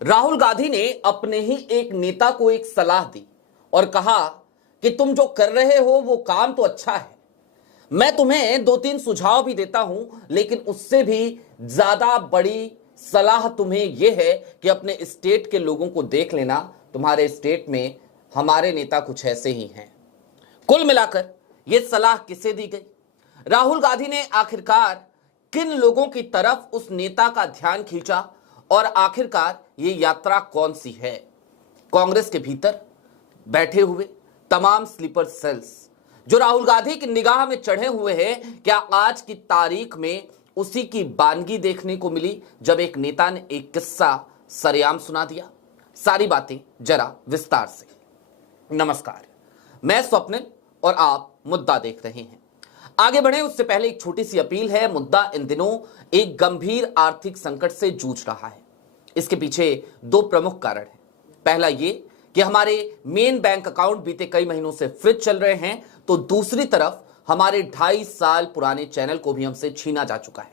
राहुल गांधी ने अपने ही एक नेता को एक सलाह दी और कहा कि तुम जो कर रहे हो वो काम तो अच्छा है, मैं तुम्हें 2-3 सुझाव भी देता हूं, लेकिन उससे भी ज्यादा बड़ी सलाह तुम्हें यह है कि अपने स्टेट के लोगों को देख लेना। तुम्हारे स्टेट में हमारे नेता कुछ ऐसे ही हैं। कुल मिलाकर यह सलाह किसे दी गई? राहुल गांधी ने आखिरकार किन लोगों की तरफ उस नेता का ध्यान खींचा और आखिरकार ये यात्रा कौन सी है? कांग्रेस के भीतर बैठे हुए तमाम स्लीपर सेल्स जो राहुल गांधी की निगाह में चढ़े हुए हैं, क्या आज की तारीख में उसी की बानगी देखने को मिली जब एक नेता ने एक किस्सा सरेआम सुना दिया? सारी बातें जरा विस्तार से। नमस्कार, मैं स्वप्निल और आप मुद्दा देख रहे हैं। आगे बढ़े उससे पहले एक छोटी सी अपील है। मुद्दा इन दिनों एक गंभीर आर्थिक संकट से जूझ रहा है। इसके पीछे दो प्रमुख कारण हैं। पहला ये कि हमारे मेन बैंक अकाउंट बीते कई महीनों से फ्रीज चल रहे हैं, तो दूसरी तरफ हमारे 2.5 साल पुराने चैनल को भी हमसे छीना जा चुका है।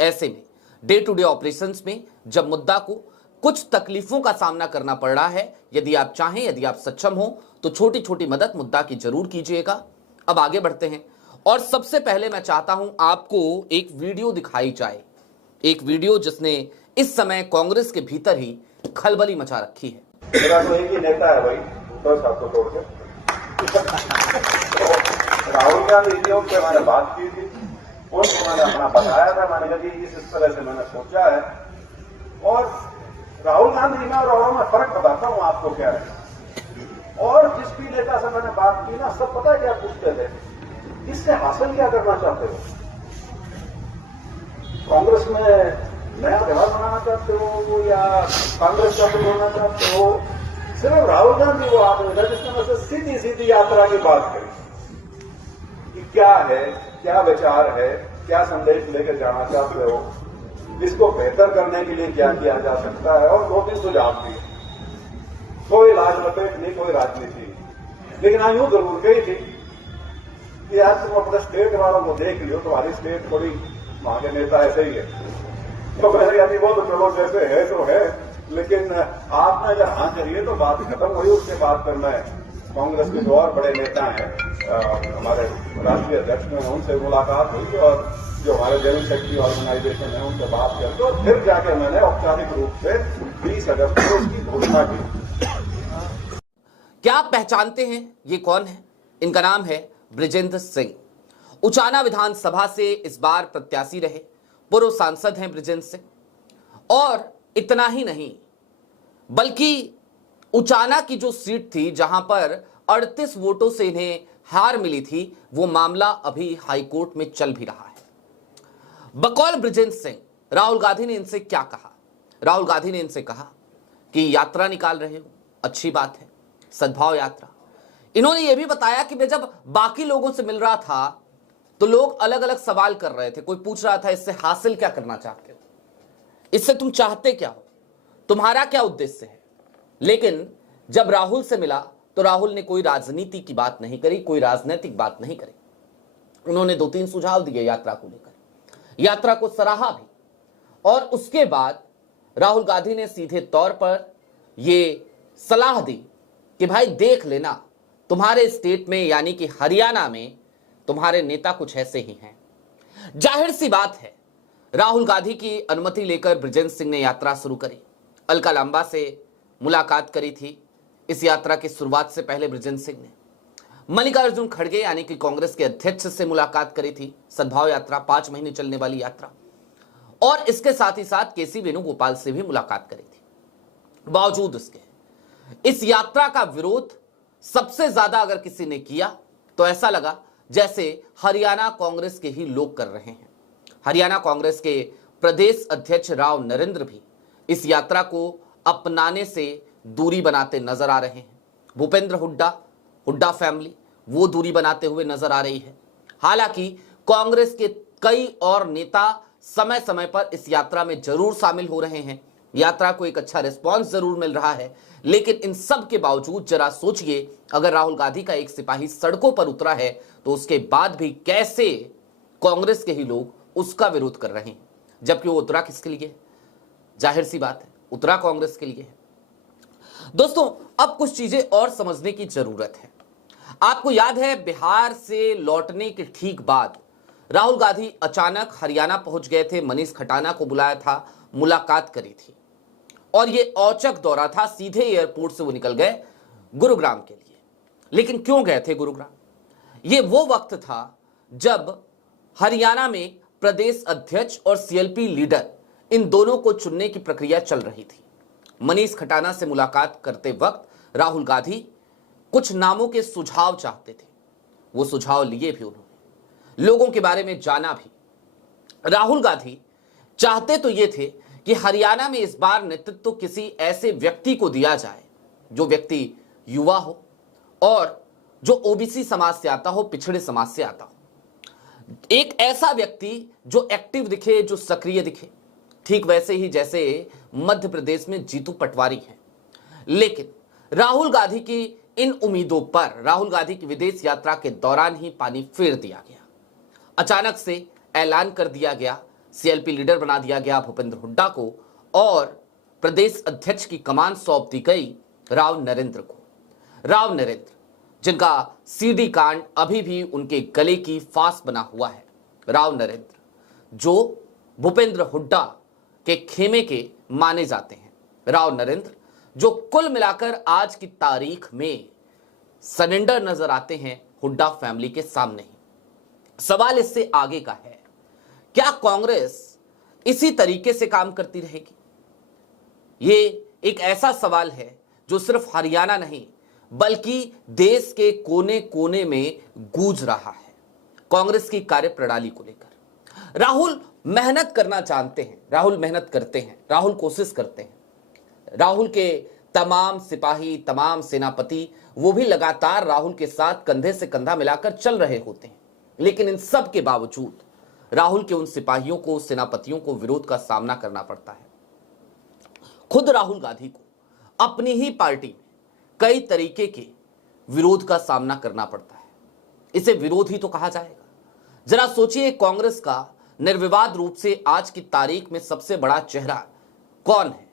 ऐसे में डे टू डे ऑपरेशंस में जब मुद्दा को कुछ तकलीफों का सामना करना पड़ रहा है, यदि आप चाहें, यदि आप सक्षम हो, तो छोटी छोटी मदद मुद्दा की जरूर कीजिएगा। अब आगे बढ़ते हैं और सबसे पहले मैं चाहता हूं आपको एक वीडियो दिखाई जाए, एक वीडियो जिसने इस समय कांग्रेस के भीतर ही खलबली मचा रखी है। मेरा तो एक ही नेता है भाई, दूसरा साहब को छोड़ के। राहुल गांधी जी से मैंने बात की थी और मैंने अपना बताया था, मैंने कहा कि इस तरह से मैंने सोचा है। और राहुल गांधी में और मैं फर्क बताता हूं आपको क्या है। और जिस भी नेता से मैंने बात की ना, सब पता है क्या पूछते थे, इससे हासिल क्या करना चाहते हो? कांग्रेस में नया व्यवहार बनाना चाहते हो या कांग्रेस का होना चाहते हो? सिर्फ राहुल गांधी वो आदमी था जिसने मुझसे सीधी सीधी यात्रा की बात करी कि क्या है, क्या विचार है, क्या संदेश लेकर जाना चाहते हो, इसको बेहतर करने के लिए क्या किया जा सकता है, और 2-3 सुझाव दिए। कोई लाज लपेट नहीं, कोई राजनीति, लेकिन हाँ यूं जरूर कही थी कि आज तुम अपने स्टेट वालों को देख लियो, तुम्हारी स्टेट थोड़ी वहां के नेता ऐसे ही है। तो मैंने यानी वो तो चलो जैसे है तो है, लेकिन आपने अगर हाँ करिए तो बात खत्म हुई। उसके बाद फिर मैं कांग्रेस के जो और बड़े नेता हैं, हमारे राष्ट्रीय अध्यक्ष में, उनसे मुलाकात हुई और जो हमारे जनरल सेक्रेटरी ऑर्गेनाइजेशन है उनसे बात करके और फिर जाके मैंने औपचारिक रूप से 20 अगस्त को उसकी घोषणा की। क्या आप पहचानते हैं ये कौन है? इनका नाम है बृजेंद्र सिंह। उचाना विधानसभा से इस बार प्रत्याशी रहे, पूर्व सांसद हैं बृजेंद्र सिंह। और इतना ही नहीं, बल्कि उचाना की जो सीट थी जहां पर 38 वोटों से इन्हें हार मिली थी, वो मामला अभी हाईकोर्ट में चल भी रहा है। बकौल बृजेंद्र सिंह, राहुल गांधी ने इनसे क्या कहा? राहुल गांधी ने इनसे कहा कि यात्रा निकाल रहे हो, अच्छी बात है, सद्भाव यात्रा। इन्होंने यह भी बताया कि मैं जब बाकी लोगों से मिल रहा था तो लोग अलग अलग सवाल कर रहे थे। कोई पूछ रहा था इससे हासिल क्या करना चाहते हो, इससे तुम चाहते क्या हो, तुम्हारा क्या उद्देश्य है। लेकिन जब राहुल से मिला तो राहुल ने कोई राजनीति की बात नहीं करी, कोई राजनीतिक बात नहीं करी। उन्होंने 2-3 सुझाव दिए यात्रा को लेकर, यात्रा को सराहा भी। और उसके बाद राहुल गांधी ने सीधे तौर पर यह सलाह दी कि भाई देख लेना, तुम्हारे स्टेट में यानी कि हरियाणा में तुम्हारे नेता कुछ ऐसे ही हैं। जाहिर सी बात है, राहुल गांधी की अनुमति लेकर बृजेंद्र सिंह ने यात्रा शुरू करी। अलका लांबा से मुलाकात करी थी। इस यात्रा की शुरुआत से पहले बृजेंद्र सिंह ने मल्लिकार्जुन खड़गे यानी कि कांग्रेस के अध्यक्ष से मुलाकात करी थी। सद्भाव यात्रा 5 महीने चलने वाली यात्रा, और इसके साथ ही साथ केसी वेणुगोपाल से भी मुलाकात करी थी। बावजूद इसके इस यात्रा का विरोध सबसे ज्यादा अगर किसी ने किया तो ऐसा लगा जैसे हरियाणा कांग्रेस के ही लोग कर रहे हैं। हरियाणा कांग्रेस के प्रदेश अध्यक्ष राव नरेंद्र भी इस यात्रा को अपनाने से दूरी बनाते नजर आ रहे हैं। भूपेंद्र हुड्डा फैमिली वो दूरी बनाते हुए नजर आ रही है। हालांकि कांग्रेस के कई और नेता समय समय पर इस यात्रा में जरूर शामिल हो रहे हैं। यात्रा को एक अच्छा रिस्पांस जरूर मिल रहा है, लेकिन इन सब के बावजूद जरा सोचिए, अगर राहुल गांधी का एक सिपाही सड़कों पर उतरा है तो उसके बाद भी कैसे कांग्रेस के ही लोग उसका विरोध कर रहे हैं, जबकि वो उतरा किसके लिए? जाहिर सी बात है, उतरा कांग्रेस के लिए है। दोस्तों, अब कुछ चीजें और समझने की जरूरत है। आपको याद है, बिहार से लौटने के ठीक बाद राहुल गांधी अचानक हरियाणा पहुंच गए थे, मनीष खटाना को बुलाया था, मुलाकात करी थी और यह औचक दौरा था। सीधे एयरपोर्ट से वो निकल गए गुरुग्राम के लिए। लेकिन क्यों गए थे गुरुग्राम? यह वो वक्त था जब हरियाणा में प्रदेश अध्यक्ष और सीएलपी लीडर, इन दोनों को चुनने की प्रक्रिया चल रही थी। मनीष खटाना से मुलाकात करते वक्त राहुल गांधी कुछ नामों के सुझाव चाहते थे। वो सुझाव लिए भी उन्होंने, लोगों के बारे में जाना भी। राहुल गांधी चाहते तो ये थे कि हरियाणा में इस बार नेतृत्व किसी ऐसे व्यक्ति को दिया जाए जो व्यक्ति युवा हो और जो ओबीसी समाज से आता हो, पिछड़े समाज से आता हो। एक ऐसा व्यक्ति जो एक्टिव दिखे, जो सक्रिय दिखे, ठीक वैसे ही जैसे मध्य प्रदेश में जीतू पटवारी हैं। लेकिन राहुल गांधी की इन उम्मीदों पर राहुल गांधी की विदेश यात्रा के दौरान ही पानी फेर दिया गया। अचानक से ऐलान कर दिया गया, सीएलपी लीडर बना दिया गया भूपेंद्र हुड्डा को और प्रदेश अध्यक्ष की कमान सौंप दी गई राव नरेंद्र को। राव नरेंद्र, जिनका सीडी कांड अभी भी उनके गले की फांस बना हुआ है। राव नरेंद्र जो भूपेंद्र हुड्डा के खेमे के माने जाते हैं। राव नरेंद्र जो कुल मिलाकर आज की तारीख में सरेंडर नजर आते हैं हुड्डा फैमिली के सामने ही। सवाल इससे आगे का है, क्या कांग्रेस इसी तरीके से काम करती रहेगी? ये एक ऐसा सवाल है जो सिर्फ हरियाणा नहीं बल्कि देश के कोने कोने में गूंज रहा है कांग्रेस की कार्यप्रणाली को लेकर। राहुल मेहनत करना जानते हैं, राहुल मेहनत करते हैं, राहुल कोशिश करते हैं। राहुल के तमाम सिपाही, तमाम सेनापति, वो भी लगातार राहुल के साथ कंधे से कंधा मिलाकर चल रहे होते हैं। लेकिन इन सब के बावजूद राहुल के उन सिपाहियों को, सेनापतियों को विरोध का सामना करना पड़ता है। खुद राहुल गांधी को अपनी ही पार्टी में कई तरीके के विरोध का सामना करना पड़ता है। इसे विरोध ही तो कहा जाएगा। जरा सोचिए, कांग्रेस का निर्विवाद रूप से आज की तारीख में सबसे बड़ा चेहरा कौन है?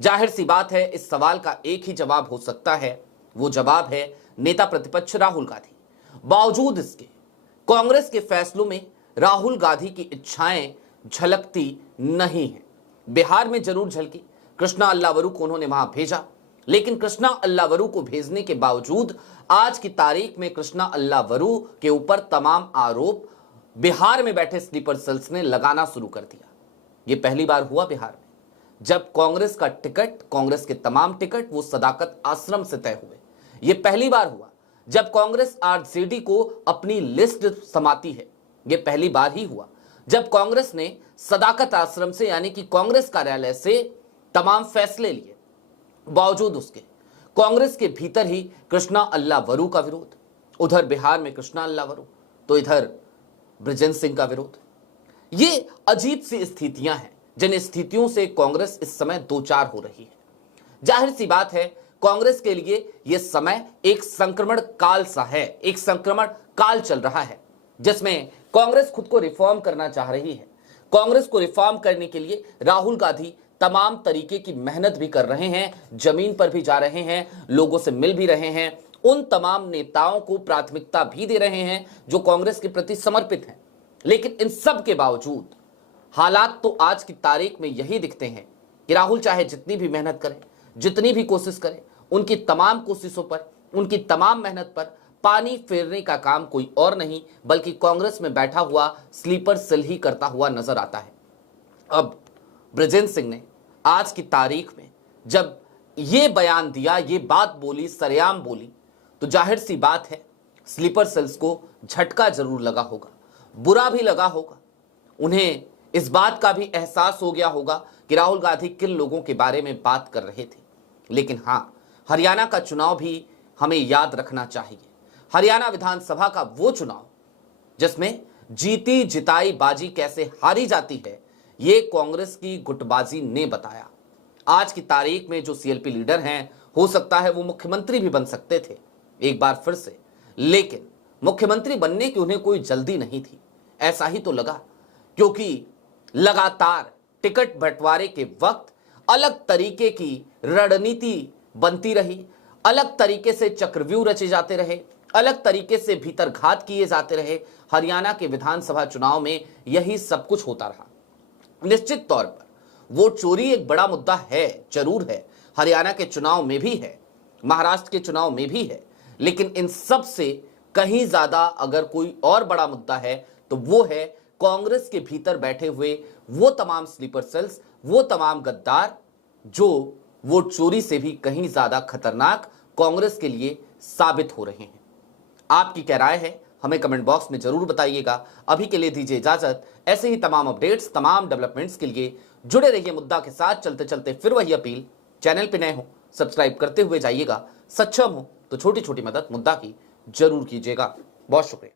जाहिर सी बात है, इस सवाल का एक ही जवाब हो सकता है। वो जवाब है नेता प्रतिपक्ष राहुल गांधी। बावजूद इसके कांग्रेस के फैसलों में राहुल गांधी की इच्छाएं झलकती नहीं है। बिहार में जरूर झलकी, कृष्णा अल्लावरू को उन्होंने वहां भेजा, लेकिन कृष्णा अल्लावरू को भेजने के बावजूद आज की तारीख में कृष्णा अल्लावरू के ऊपर तमाम आरोप बिहार में बैठे स्लीपर सेल्स ने लगाना शुरू कर दिया। यह पहली बार हुआ बिहार में जब कांग्रेस का टिकट, कांग्रेस के तमाम टिकट वो सदाकत आश्रम से तय हुए। यह पहली बार हुआ जब कांग्रेस आरजेडी को अपनी लिस्ट समाती है। यह पहली बार ही हुआ जब कांग्रेस ने सदाकत आश्रम से यानी कि कांग्रेस कार्यालय से तमाम फैसले लिए। बावजूद उसके कांग्रेस के भीतर ही कृष्णा अल्लावरू का विरोध, उधर बिहार में कृष्णा अल्लावरू तो इधर बृजेंद्र सिंह का विरोध। ये अजीब सी स्थितियां हैं जिन स्थितियों से कांग्रेस इस समय दो चार हो रही है। जाहिर सी बात है, कांग्रेस के लिए यह समय एक संक्रमण काल सा है, एक संक्रमण काल चल रहा है जिसमें कांग्रेस खुद को रिफॉर्म करना चाह रही है। कांग्रेस को रिफॉर्म करने के लिए राहुल गांधी तमाम तरीके की मेहनत भी कर रहे हैं, जमीन पर भी जा रहे हैं, लोगों से मिल भी रहे हैं, उन तमाम नेताओं को प्राथमिकता भी दे रहे हैं जो कांग्रेस के प्रति समर्पित हैं। लेकिन इन सब के बावजूद हालात तो आज की तारीख में यही दिखते हैं कि राहुल चाहे जितनी भी मेहनत करें, जितनी भी कोशिश करें, उनकी तमाम कोशिशों पर, उनकी तमाम मेहनत पर पानी फेरने का काम कोई और नहीं बल्कि कांग्रेस में बैठा हुआ स्लीपर सेल ही करता हुआ नजर आता है। अब बृजेंद्र सिंह ने आज की तारीख में जब ये बयान दिया, ये बात बोली, सरेआम बोली, तो जाहिर सी बात है स्लीपर सेल्स को झटका जरूर लगा होगा, बुरा भी लगा होगा। उन्हें इस बात का भी एहसास हो गया होगा कि राहुल गांधी किन लोगों के बारे में बात कर रहे थे। लेकिन हां, हरियाणा का चुनाव भी हमें याद रखना चाहिए। हरियाणा विधानसभा का वो चुनाव जिसमें जीती जिताई बाजी कैसे हारी जाती है, ये कांग्रेस की गुटबाजी ने बताया। आज की तारीख में जो सीएलपी लीडर हैं, हो सकता है वो मुख्यमंत्री भी बन सकते थे एक बार फिर से, लेकिन मुख्यमंत्री बनने की उन्हें कोई जल्दी नहीं थी। ऐसा ही तो लगा, क्योंकि लगातार टिकट बंटवारे के वक्त अलग तरीके की रणनीति बनती रही, अलग तरीके से चक्रव्यूह रचे जाते रहे, अलग तरीके से भीतरघात किए जाते रहे। हरियाणा के विधानसभा चुनाव में यही सब कुछ होता रहा। निश्चित तौर पर वोट चोरी एक बड़ा मुद्दा है, जरूर है, हरियाणा के चुनाव में भी है, महाराष्ट्र के चुनाव में भी है, लेकिन इन सब से कहीं ज्यादा अगर कोई और बड़ा मुद्दा है तो वो है कांग्रेस के भीतर बैठे हुए वो तमाम स्लीपर सेल्स, वो तमाम गद्दार जो वोट चोरी से भी कहीं ज्यादा खतरनाक कांग्रेस के लिए साबित हो रहे हैं। आपकी क्या राय है हमें कमेंट बॉक्स में जरूर बताइएगा। अभी के लिए दीजिए इजाजत। ऐसे ही तमाम अपडेट्स, तमाम डेवलपमेंट्स के लिए जुड़े रहिए मुद्दा के साथ। चलते चलते फिर वही अपील, चैनल पे नए हो सब्सक्राइब करते हुए जाइएगा, सक्षम हो तो छोटी छोटी मदद मुद्दा की जरूर कीजिएगा। बहुत शुक्रिया।